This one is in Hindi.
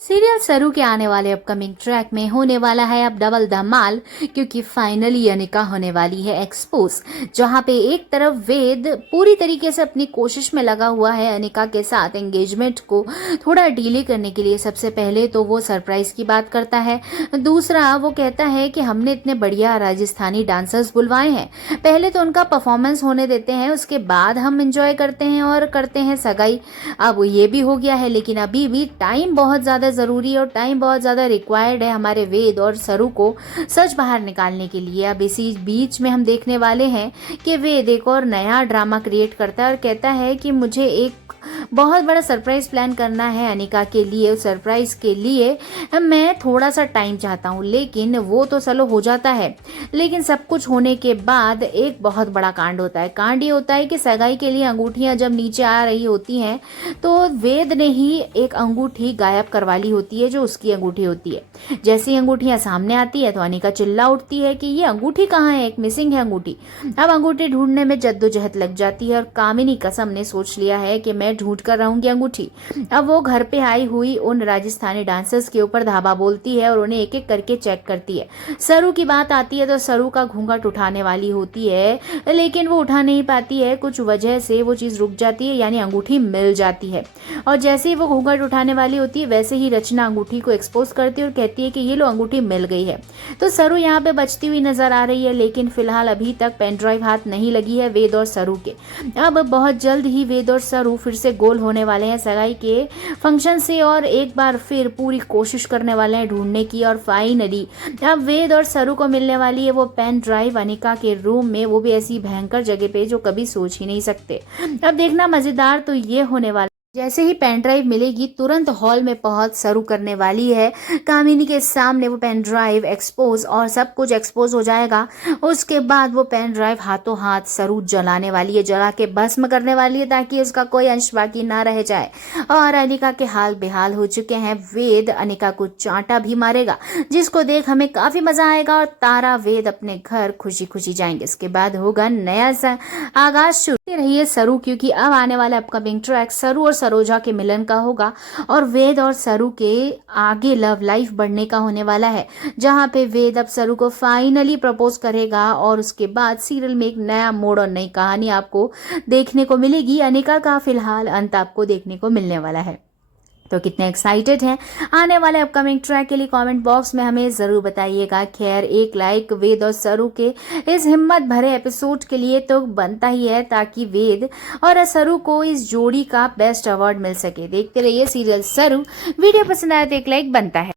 सीरियल सरू के आने वाले अपकमिंग ट्रैक में होने वाला है अब डबल धमाल, क्योंकि फाइनली अनिका होने वाली है एक्सपोज। जहां पे एक तरफ वेद पूरी तरीके से अपनी कोशिश में लगा हुआ है अनिका के साथ एंगेजमेंट को थोड़ा डिले करने के लिए। सबसे पहले तो वो सरप्राइज की बात करता है, दूसरा वो कहता है कि हमने इतने बढ़िया राजस्थानी डांसर्स बुलवाए हैं, पहले तो उनका परफॉर्मेंस होने देते हैं, उसके बाद हम इंजॉय करते हैं और करते हैं सगाई। अब ये भी हो गया है, लेकिन अभी भी टाइम बहुत ज़्यादा ज़रूरी है और टाइम बहुत ज़्यादा रिक्वायर्ड है हमारे वेद और सरू को सच बाहर निकालने के लिए। अब इसी बीच में हम देखने वाले हैं कि वेद एक और नया ड्रामा क्रिएट करता है और कहता है कि मुझे एक बहुत बड़ा सरप्राइज प्लान करना है अनिका के लिए। उस सरप्राइज के लिए मैं थोड़ा सा टाइम चाहता हूँ, लेकिन वो तो चलो हो जाता है। लेकिन सब कुछ होने के बाद एक बहुत बड़ा कांड होता है। कांड ये होता है कि सगाई के लिए अंगूठियां जब नीचे आ रही होती हैं तो वेद ने ही एक अंगूठी गायब करवा ली होती है जो उसकी अंगूठी होती है। जैसे ही अंगूठियां सामने आती है तो अनिका चिल्ला उठती है कि ये अंगूठी कहाँ है, एक मिसिंग है अंगूठी। अब अंगूठी ढूंढने में जद्दोजहद लग जाती है और कामिनी कसम ने सोच लिया है कि मैं ढूंढ कर रहूंगी अंगूठी। अब वो घर पे आई हुई उन राजस्थानी डांसर्स के ऊपर धावा बोलती है और उन्हें एक एक करके चेक करती है। सरू की बात आती है तो सरू का घूंघट उठाने वाली होती है, लेकिन वो उठा नहीं पाती है, कुछ वजह से वो चीज़ रुक जाती है, यानी अंगूठी मिल जाती है। और जैसे ही वो घूंघट उठाने वाली होती है वैसे ही रचना अंगूठी को एक्सपोज करती है और कहती है कि ये लो अंगूठी मिल गई है। तो सरू यहाँ पे बचती हुई नजर आ रही है, लेकिन फिलहाल अभी तक पेन ड्राइव हाथ नहीं लगी है वेद और सरू के। अब बहुत जल्द ही वेद और सरू फिर से गोल होने वाले हैं सगाई के फंक्शन से और एक बार फिर पूरी कोशिश करने वाले हैं ढूंढने की। और फाइनली अब वेद और सरू को मिलने वाली है वो पेन ड्राइव अनिका के रूम में, वो भी ऐसी भयंकर जगह पे जो कभी सोच ही नहीं सकते। अब देखना मजेदार तो ये होने वाला, जैसे ही पेन ड्राइव मिलेगी तुरंत हॉल में पहुंच सरू करने वाली है कामिनी के सामने वो पेन ड्राइव एक्सपोज, और सब कुछ एक्सपोज हो जाएगा। उसके बाद वो पेन ड्राइव हाथों हाथ सरू जलाने वाली है, जला के भस्म करने वाली है ताकि उसका कोई अंश बाकी ना रह जाए। और अनिका के हाल बेहाल हो चुके हैं। वेद अनिका को चांटा भी मारेगा जिसको देख हमें काफी मजा आएगा और तारा वेद अपने घर खुशी खुशी जाएंगे। इसके बाद होगा नया आगाज। शुरू रहिए सरू, क्योंकि अब आने वाला अपकमिंग ट्रैक सरू और सरोजा के मिलन का होगा और वेद और सरू के आगे लव लाइफ बढ़ने का होने वाला है, जहां पे वेद अब सरू को फाइनली प्रपोज करेगा और उसके बाद सीरियल में एक नया मोड़ और नई कहानी आपको देखने को मिलेगी। अनिका का फिलहाल अंत आपको देखने को मिलने वाला है। तो कितने एक्साइटेड हैं आने वाले अपकमिंग ट्रैक के लिए कमेंट बॉक्स में हमें ज़रूर बताइएगा। खैर एक लाइक वेद और सरू के इस हिम्मत भरे एपिसोड के लिए तो बनता ही है, ताकि वेद और सरू को इस जोड़ी का बेस्ट अवार्ड मिल सके। देखते रहिए सीरियल सरू। वीडियो पसंद आए तो एक लाइक बनता है।